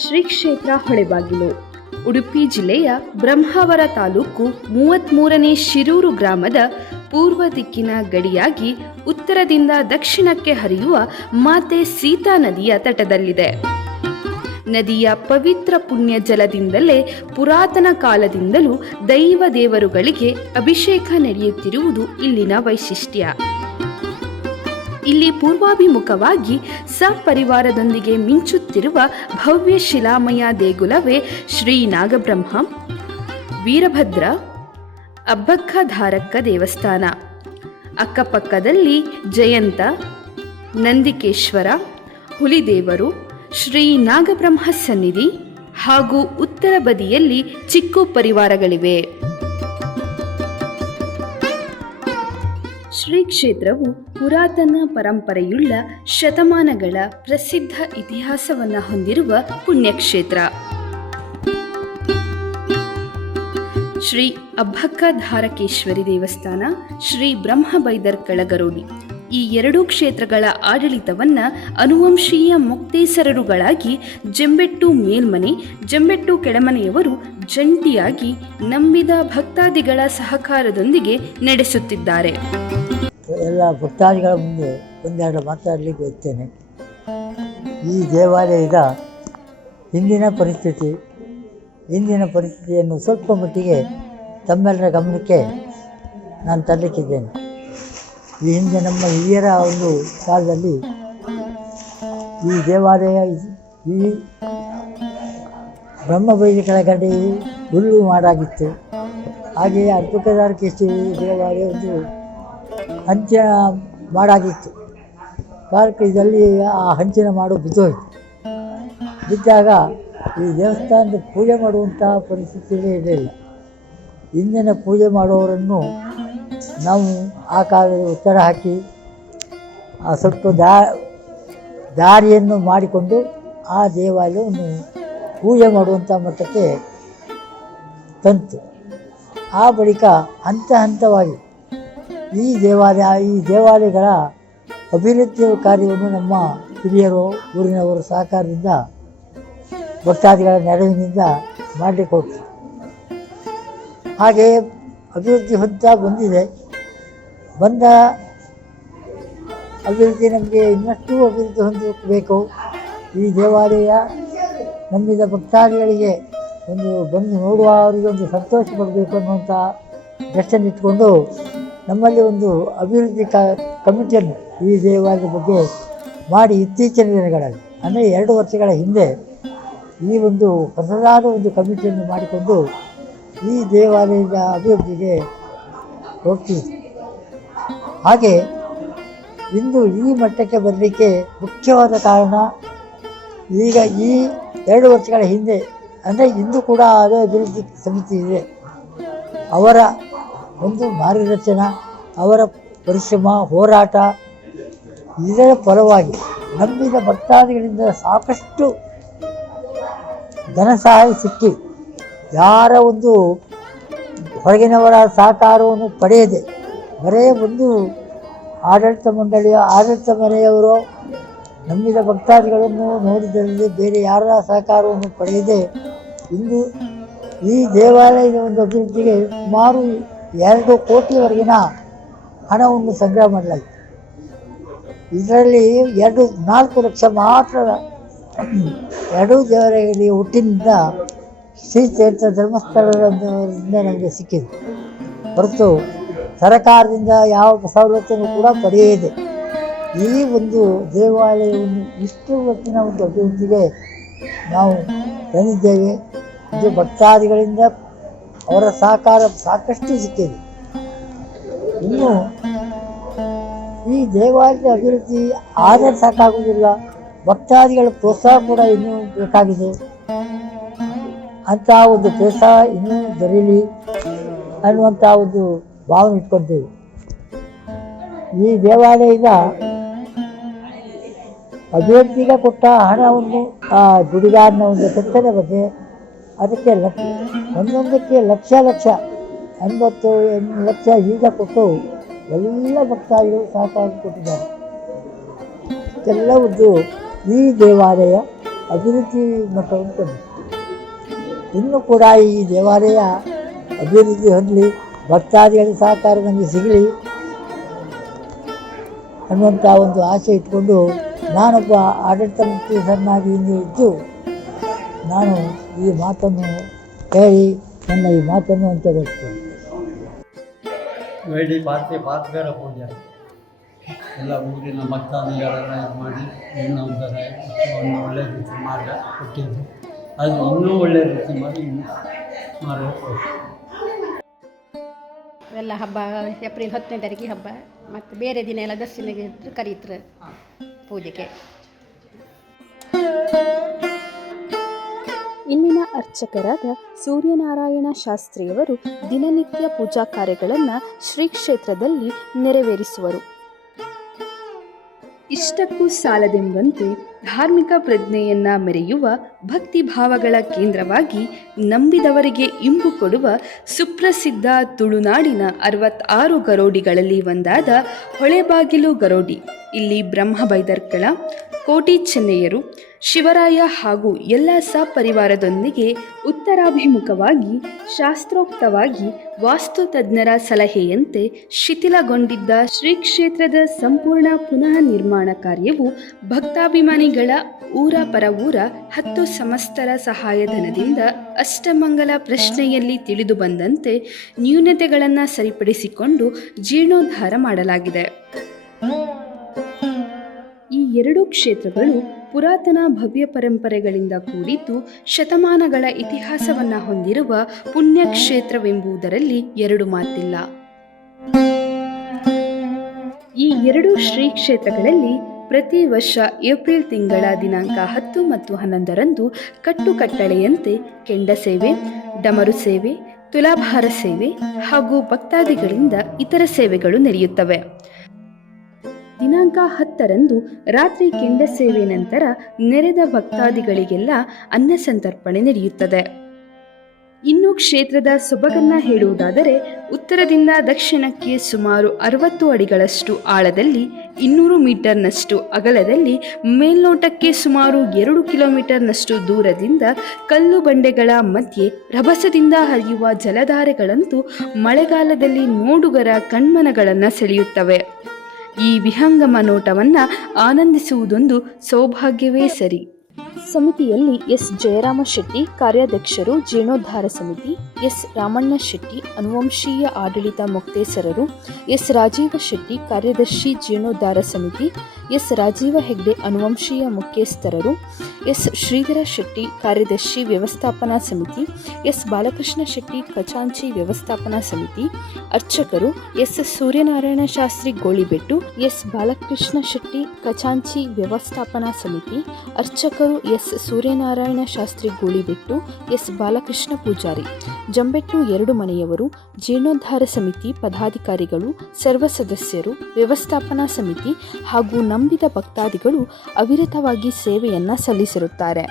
ಶ್ರೀ ಕ್ಷೇತ್ರ ಹೊಳೆಬಾಗಿಲು ಉಡುಪಿ ಜಿಲ್ಲೆಯ ಬ್ರಹ್ಮಾವರ ತಾಲೂಕು 33ನೇ ಶಿರೂರು ಗ್ರಾಮದ ಪೂರ್ವ ದಿಕ್ಕಿನ ಗಡಿಯಾಗಿ ಉತ್ತರದಿಂದ ದಕ್ಷಿಣಕ್ಕೆ ಹರಿಯುವ ಮಾತೆ ಸೀತಾ ನದಿಯ ತಟದಲ್ಲಿದೆ. ನದಿಯ ಪವಿತ್ರ ಪುಣ್ಯ ಜಲದಿಂದಲೇ ಪುರಾತನ ಕಾಲದಿಂದಲೂ ದೈವ ದೇವರುಗಳಿಗೆ ಅಭಿಷೇಕ ನಡೆಯುತ್ತಿರುವುದು ಇಲ್ಲಿನ ವೈಶಿಷ್ಟ್ಯ. ಇಲ್ಲಿ ಪೂರ್ವಾಭಿಮುಖವಾಗಿ ಸಪರಿವಾರದೊಂದಿಗೆ ಮಿಂಚುತ್ತಿರುವ ಭವ್ಯ ಶಿಲಾಮಯ ದೇಗುಲವೇ ಶ್ರೀ ನಾಗಬ್ರಹ್ಮ, ವೀರಭದ್ರ, ಅಬ್ಬಕ್ಕಧಾರಕ್ಕ ದೇವಸ್ಥಾನ. ಅಕ್ಕಪಕ್ಕದಲ್ಲಿ ಜಯಂತ, ನಂದಿಕೇಶ್ವರ, ಹುಲಿದೇವರು, ಶ್ರೀ ನಾಗಬ್ರಹ್ಮ ಸನ್ನಿಧಿ ಹಾಗೂ ಉತ್ತರ ಬದಿಯಲ್ಲಿ ಚಿಕ್ಕು ಪರಿವಾರಗಳಿವೆ. ಶ್ರೀ ಕ್ಷೇತ್ರವು ಪುರಾತನ ಪರಂಪರೆಯುಳ್ಳ ಶತಮಾನಗಳ ಪ್ರಸಿದ್ಧ ಇತಿಹಾಸವನ್ನು ಹೊಂದಿರುವ ಪುಣ್ಯಕ್ಷೇತ್ರ. ಶ್ರೀ ಅಬ್ಬಕ್ಕಧಾರಕೇಶ್ವರಿ ದೇವಸ್ಥಾನ, ಶ್ರೀ ಬ್ರಹ್ಮಬೈದರ್ ಕಳಗರೋಡಿ ಈ ಎರಡೂ ಕ್ಷೇತ್ರಗಳ ಆಡಳಿತವನ್ನು ಅನುವಂಶೀಯ ಮೊಕ್ತೇಸರರುಗಳಾಗಿ ಜಂಬೆಟ್ಟು ಮೇಲ್ಮನೆ, ಜಂಬೆಟ್ಟು ಕೆಳಮನೆಯವರು ಜಂಟಿಯಾಗಿ ನಂಬಿದ ಭಕ್ತಾದಿಗಳ ಸಹಕಾರದೊಂದಿಗೆ ನಡೆಸುತ್ತಿದ್ದಾರೆ. ಎಲ್ಲ ಭಕ್ತಾದಿಗಳ ಮುಂದೆ ಒಂದೆರಡು ಮಾತಾಡಲಿಕ್ಕೆ ಬಯಸ್ತೇನೆ. ಈ ದೇವಾಲಯದ ಇಂದಿನ ಪರಿಸ್ಥಿತಿಯನ್ನು ಸ್ವಲ್ಪ ಮಟ್ಟಿಗೆ ತಮ್ಮೆಲ್ಲರ ಗಮನಕ್ಕೆ ನಾನು ತರಲಿಕ್ಕಿದ್ದೇನೆ. ಈ ಹಿಂದೆ ನಮ್ಮ ಹಿರಿಯರ ಒಂದು ಕಾಲದಲ್ಲಿ ಈ ದೇವಾಲಯ ಈ ಬ್ರಹ್ಮಬೈಲಿ ಕೆಳಗಡೆ ಹುಲ್ಲು ಮಾಡಾಗಿತ್ತು. ಹಾಗೆಯೇ ಅಬ್ಬಕ್ಕಧಾರಕೇಶ್ವರಿ ದೇವಾಲಯ ಒಂದು ಹಂಚಿನ ಮಾಡಾಗಿತ್ತು. ಇದರಲ್ಲಿ ಆ ಹಂಚಿನ ಮಾಡು ಬಿದ್ದಾಗ ಈ ದೇವಸ್ಥಾನದ ಪೂಜೆ ಮಾಡುವಂತಹ ಪರಿಸ್ಥಿತಿಯೇ ಇರಲಿಲ್ಲ. ಇಂದಿನ ಪೂಜೆ ಮಾಡುವವರನ್ನು ನಾವು ಆ ಕಾಲದಲ್ಲಿ ಒತ್ತಡ ಹಾಕಿ ಸ್ವಲ್ಪ ದಾರಿಯನ್ನು ಮಾಡಿಕೊಂಡು ಆ ದೇವಾಲಯವನ್ನು ಪೂಜೆ ಮಾಡುವಂಥ ಮಟ್ಟಕ್ಕೆ ತಂತು. ಆ ಬಳಿಕ ಹಂತ ಹಂತವಾಗಿ ಈ ದೇವಾಲಯಗಳ ಅಭಿವೃದ್ಧಿಯ ಕಾರ್ಯವನ್ನು ನಮ್ಮ ಹಿರಿಯರು, ಊರಿನವರ ಸಹಕಾರದಿಂದ, ಭಕ್ತಾದಿಗಳ ನೆರವಿನಿಂದ ಮಾಡಲಿಕ್ಕೆ ಹೋಗ್ತದೆ. ಹಾಗೆಯೇ ಅಭಿವೃದ್ಧಿ ಹೊಂದುತ್ತಾ ಬಂದ ಅಭಿವೃದ್ಧಿ ನಮಗೆ ಇನ್ನಷ್ಟು ಅಭಿವೃದ್ಧಿ ಹೊಂದಬೇಕು. ಈ ದೇವಾಲಯ ನಂಬಿದ ಭಕ್ತಾದಿಗಳಿಗೆ ಒಂದು ಬಂದು ನೋಡುವವರಿಗೆ ಒಂದು ಸಂತೋಷ ಪಡಬೇಕು ಅನ್ನುವಂಥ ದೃಷ್ಟಿಯನ್ನು ಇಟ್ಕೊಂಡು ನಮ್ಮಲ್ಲಿ ಒಂದು ಅಭಿವೃದ್ಧಿ ಕಮಿಟಿಯನ್ನು ಈ ದೇವಾಲಯದ ಬಗ್ಗೆ ಮಾಡಿ ಇತ್ತೀಚಿನ ದಿನಗಳಲ್ಲಿ, ಅಂದರೆ 2 ವರ್ಷಗಳ ಹಿಂದೆ ಈ ಒಂದು ಹೊಸದಾದ ಒಂದು ಕಮಿಟಿಯನ್ನು ಮಾಡಿಕೊಂಡು ಈ ದೇವಾಲಯದ ಅಭಿವೃದ್ಧಿಗೆ ಹೋಗ್ತಿದ್ವಿ. ಹಾಗೆ ಇಂದು ಈ ಮಟ್ಟಕ್ಕೆ ಬರಲಿಕ್ಕೆ ಮುಖ್ಯವಾದ ಕಾರಣ, ಈಗ ಈ 2 ವರ್ಷಗಳ ಹಿಂದೆ, ಅಂದರೆ ಇಂದು ಕೂಡ ಅದೇ ಅಭಿವೃದ್ಧಿ ಸಮಿತಿ ಇದೆ. ಅವರ ಒಂದು ಮಾರ್ಗದರ್ಶನ, ಅವರ ಪರಿಶ್ರಮ, ಹೋರಾಟ, ಇದರ ಫಲವಾಗಿ ನಂಬಿದ ಭಕ್ತಾದಿಗಳಿಂದ ಸಾಕಷ್ಟು ಧನ ಸಹಾಯ ಸಿಕ್ಕಿ, ಯಾರ ಒಂದು ಹೊರಗಿನವರ ಸಹಕಾರವನ್ನು ಪಡೆಯದೆ ಬರೇ ಒಂದು ಆಡಳಿತ ಮಂಡಳಿಯ ಆಡಳಿತ ಮನೆಯವರು ನಂಬಿದ ಭಕ್ತಾದಿಗಳನ್ನು ನೋಡಿದಲ್ಲಿ ಬೇರೆ ಯಾರ ಸಹಕಾರವನ್ನು ಪಡೆಯದೆ ಇಂದು ಈ ದೇವಾಲಯದ ಒಂದು ಅಭಿವೃದ್ಧಿಗೆ ಸುಮಾರು 2 ಕೋಟಿವರೆಗಿನ ಹಣವನ್ನು ಸಂಗ್ರಹ ಮಾಡಲಾಯಿತು. ಇದರಲ್ಲಿ 4 ಲಕ್ಷ ಮಾತ್ರ 2 ದೇವಾಲಯಗಳಿಗೆ ಒಟ್ಟಿನಿಂದ ಶ್ರೀ ಕ್ಷೇತ್ರ ಧರ್ಮಸ್ಥಳದಿಂದ ನಮಗೆ ಸಿಕ್ಕಿದೆ. ಹೊರತು ಸರಕಾರದಿಂದ ಯಾವ ಸವಲತ್ತನ್ನು ಕೂಡ ಪಡೆಯದೆ ಈ ಒಂದು ದೇವಾಲಯವನ್ನು ಇಷ್ಟು ಹೊತ್ತಿನ ಒಂದು ಅಭಿವೃದ್ಧಿಗೆ ನಾವು ತಂದಿದ್ದೇವೆ. ಇದು ಭಕ್ತಾದಿಗಳಿಂದ ಅವರ ಸಹಕಾರ ಸಾಕಷ್ಟು ಸಿಕ್ಕಿದೆ. ಇನ್ನು ಈ ದೇವಾಲಯದ ಅಭಿವೃದ್ಧಿ ಆದರೆ ಸಾಕಾಗುವುದಿಲ್ಲ, ಭಕ್ತಾದಿಗಳ ಪ್ರೋತ್ಸಾಹ ಕೂಡ ಇನ್ನೂ ಬೇಕಾಗಿದೆ. ಅಂತಹ ಒಂದು ಪ್ರೋತ್ಸಾಹ ಇನ್ನೂ ದೊರೆಯಲಿ ಅನ್ನುವಂಥ ಒಂದು ಭಾವನೆ ಇಟ್ಕೊಳ್ತೇವೆ. ಈ ದೇವಾಲಯದ ಅಭಿವೃದ್ಧಿಗೆ ಕೊಟ್ಟ ಹಣವನ್ನು ಗುಡಿಗಾರನ ಒಂದು ಕೆತ್ತನೆ ಬಗ್ಗೆ ಅದಕ್ಕೆ ಒಂದೊಂದಕ್ಕೆ ಲಕ್ಷ 80 ಲಕ್ಷ ಈಗ ಕೊಟ್ಟು ಎಲ್ಲ ಭಕ್ತಾದಿಗಳು ಸಹಕಾರ ಕೊಟ್ಟಿದ್ದಾರೆ. ಇಷ್ಟೆಲ್ಲ ಒಂದು ಈ ದೇವಾಲಯ ಅಭಿವೃದ್ಧಿ ಮಟ್ಟವನ್ನು ತಂದಿದೆ. ಇನ್ನೂ ಕೂಡ ಈ ದೇವಾಲಯ ಅಭಿವೃದ್ಧಿ ಹೊಂದಲಿ, ಭಕ್ತಾದಿಗಳ ಸಹಕಾರ ನಮಗೆ ಸಿಗಲಿ ಅನ್ನುವಂಥ ಒಂದು ಆಸೆ ಇಟ್ಕೊಂಡು ನಾನೊಬ್ಬ ಆಡಳಿತ ಮುಖ್ಯಸ್ಥನಾಗಿ ಹಿಂದೆ ಇದ್ದು ನಾನು ಈ ಮಾತನ್ನು ಹೇಳಿ ನನ್ನ ಈ ಮಾತನ್ನು ಅಂತ್ಯಗೊಳಿಸ್ತೇನೆ. ಬೇಡಿ ಪಾತ್ಕರ ಪೂಜೆ ಎಲ್ಲ ಊರಿನ ಭಕ್ತಾದಿಗಳೆಲ್ಲ ಇದು ಮಾಡಿ ಇನ್ನೂ ಒಂದು ಒಳ್ಳೆ ರೀತಿ ಮಾರ್ಗ ಕೊಟ್ಟಿದ್ದು, ಅದು ಇನ್ನೂ ಒಳ್ಳೆ ರೀತಿ ಮಾಡಿ ಇನ್ನೂ ಮಾರ್ಗ ಕೊಟ್ಟು ಎಲ್ಲ ಹಬ್ಬ ಏಪ್ರಿಲ್ 10ನೇ ತಾರೀಕಿಗೆ ಹಬ್ಬ, ಮತ್ತು ಬೇರೆ ದಿನ ಎಲ್ಲ ದರ್ಶನಕ್ಕೆ ಕರೀತಾರೆ ಪೂಜೆಗೆ. ಇಲ್ಲಿನ ಅರ್ಚಕರಾದ ಸೂರ್ಯನಾರಾಯಣ ಶಾಸ್ತ್ರಿಯವರು ದಿನನಿತ್ಯ ಪೂಜಾ ಕಾರ್ಯಗಳನ್ನು ಶ್ರೀ ಕ್ಷೇತ್ರದಲ್ಲಿ ನೆರವೇರಿಸುವರು. ಇಷ್ಟಕ್ಕೂ ಸಾಲದೆಂಬಂತೆ ಧಾರ್ಮಿಕ ಪ್ರಜ್ಞೆಯನ್ನ ಮೆರೆಯುವ ಭಕ್ತಿ ಭಾವಗಳ ಕೇಂದ್ರವಾಗಿ ನಂಬಿದವರಿಗೆ ಇಂಬು ಕೊಡುವ ಸುಪ್ರಸಿದ್ಧ ತುಳುನಾಡಿನ 66 ಗರೋಡಿಗಳಲ್ಲಿ ಒಂದಾದ ಹೊಳೆಬಾಗಿಲು ಗರೋಡಿ ಇಲ್ಲಿ ಬ್ರಹ್ಮಬೈದರ್ಕಳ, ಕೋಟಿ ಚೆನ್ನಯ್ಯರು, ಶಿವರಾಯ ಹಾಗೂ ಎಲ್ಲ ಸಪರಿವಾರದೊಂದಿಗೆ ಉತ್ತರಾಭಿಮುಖವಾಗಿ ಶಾಸ್ತ್ರೋಕ್ತವಾಗಿ ವಾಸ್ತುತಜ್ಞರ ಸಲಹೆಯಂತೆ ಶಿಥಿಲಗೊಂಡಿದ್ದ ಶ್ರೀ ಕ್ಷೇತ್ರದ ಸಂಪೂರ್ಣ ಪುನಃ ನಿರ್ಮಾಣ ಕಾರ್ಯವು ಭಕ್ತಾಭಿಮಾನಿಗಳ ಊರ ಪರ ಊರ 10 ಸಮಸ್ತರ ಸಹಾಯಧನದಿಂದ ಅಷ್ಟಮಂಗಲ ಪ್ರಶ್ನೆಯಲ್ಲಿ ತಿಳಿದು ಬಂದಂತೆ ನ್ಯೂನತೆಗಳನ್ನು ಸರಿಪಡಿಸಿಕೊಂಡು ಜೀರ್ಣೋದ್ಧಾರ ಮಾಡಲಾಗಿದೆ. ಈ 2 ಕ್ಷೇತ್ರಗಳು ಪುರಾತನ ಭವ್ಯ ಪರಂಪರೆಗಳಿಂದ ಕೂಡಿದ್ದು ಶತಮಾನಗಳ ಇತಿಹಾಸವನ್ನು ಹೊಂದಿರುವ ಪುಣ್ಯಕ್ಷೇತ್ರವೆಂಬುದರಲ್ಲಿ 2 ಮಾತಿಲ್ಲ. ಈ 2 ಶ್ರೀ ಕ್ಷೇತ್ರಗಳಲ್ಲಿ ಪ್ರತಿ ವರ್ಷ ಏಪ್ರಿಲ್ ತಿಂಗಳ ದಿನಾಂಕ 10 ಮತ್ತು 11ರಂದು ಕಟ್ಟುಕಟ್ಟಳೆಯಂತೆ ಕೆಂಡ ಸೇವೆ, ಡಮರು ಸೇವೆ, ತುಲಾಭಾರ ಸೇವೆ ಹಾಗೂ ಭಕ್ತಾದಿಗಳಿಂದ ಇತರ ಸೇವೆಗಳು ನಡೆಯುತ್ತವೆ. ದಿನಾಂಕ 10ರಂದು ರಾತ್ರಿ ಕೆಂಡ ಸೇವೆ ನಂತರ ನೆರೆದ ಭಕ್ತಾದಿಗಳಿಗೆಲ್ಲ ಅನ್ನ ಸಂತರ್ಪಣೆ ನಡೆಯುತ್ತದೆ. ಇನ್ನು ಕ್ಷೇತ್ರದ ಸೊಬಗನ್ನ ಹೇಳುವುದಾದರೆ ಉತ್ತರದಿಂದ ದಕ್ಷಿಣಕ್ಕೆ ಸುಮಾರು 60 ಅಡಿಗಳಷ್ಟು ಆಳದಲ್ಲಿ 200 ಮೀಟರ್ನಷ್ಟು ಅಗಲದಲ್ಲಿ ಮೇಲ್ನೋಟಕ್ಕೆ ಸುಮಾರು 2 ಕಿಲೋಮೀಟರ್ನಷ್ಟು ದೂರದಿಂದ ಕಲ್ಲು ಬಂಡೆಗಳ ಮಧ್ಯೆ ರಭಸದಿಂದ ಹರಿಯುವ ಜಲಧಾರೆಗಳಂತೂ ಮಳೆಗಾಲದಲ್ಲಿ ನೋಡುಗರ ಕಣ್ಮನಗಳನ್ನು ಸೆಳೆಯುತ್ತವೆ. ಈ ವಿಹಂಗಮ ನೋಟವನ್ನು ಆನಂದಿಸುವುದೊಂದು ಸೌಭಾಗ್ಯವೇ ಸರಿ. ಸಮಿತಿಯಲ್ಲಿ ಎಸ್ ಜಯರಾಮ ಶೆಟ್ಟಿ ಕಾರ್ಯಾಧ್ಯಕ್ಷರು, ಜೀರ್ಣೋದ್ಧಾರ ಸಮಿತಿ, ಎಸ್ ರಾಮಣ್ಣ ಶೆಟ್ಟಿ ಅನುವಂಶೀಯ ಆಡಳಿತ ಮೊಕ್ತೇಸರರು, ಎಸ್ ರಾಜೀವ ಶೆಟ್ಟಿ ಕಾರ್ಯದರ್ಶಿ, ಜೀರ್ಣೋದ್ಧಾರ ಸಮಿತಿ, ಎಸ್ ರಾಜೀವ ಹೆಗ್ಡೆ ಅನುವಂಶೀಯ ಮುಖ್ಯಸ್ಥರರು, ಎಸ್ ಶ್ರೀಧರ ಶೆಟ್ಟಿ ಕಾರ್ಯದರ್ಶಿ, ವ್ಯವಸ್ಥಾಪನಾ ಸಮಿತಿ, ಎಸ್ ಬಾಲಕೃಷ್ಣ ಶೆಟ್ಟಿ ಖಜಾಂಚಿ, ವ್ಯವಸ್ಥಾಪನಾ ಸಮಿತಿ, ಅರ್ಚಕರು ಎಸ್ ಸೂರ್ಯನಾರಾಯಣ ಶಾಸ್ತ್ರಿ ಗೋಳಿಬೆಟ್ಟು, ಎಸ್ ಬಾಲಕೃಷ್ಣ ಶೆಟ್ಟಿ ಖಜಾಂಚಿ, ವ್ಯವಸ್ಥಾಪನಾ ಸಮಿತಿ, ಅರ್ಚಕರು ಎಸ್ ಸೂರ್ಯನಾರಾಯಣ ಶಾಸ್ತ್ರಿ ಗೋಳಿಬೆಟ್ಟು, ಎಸ್ ಬಾಲಕೃಷ್ಣ ಪೂಜಾರಿ, ಜಂಬೆಟ್ಟು 2 ಮನೆಯವರು, ಜೀರ್ಣೋದ್ಧಾರ ಸಮಿತಿ ಪದಾಧಿಕಾರಿಗಳು, ಸರ್ವ ಸದಸ್ಯರು, ವ್ಯವಸ್ಥಾಪನಾ ಸಮಿತಿ ಹಾಗೂ ನಂಬಿದ ಭಕ್ತಾದಿಗಳು ಅವಿರತವಾಗಿ ಸೇವೆಯನ್ನು ಸಲ್ಲಿಸಿರುತ್ತಾರೆ.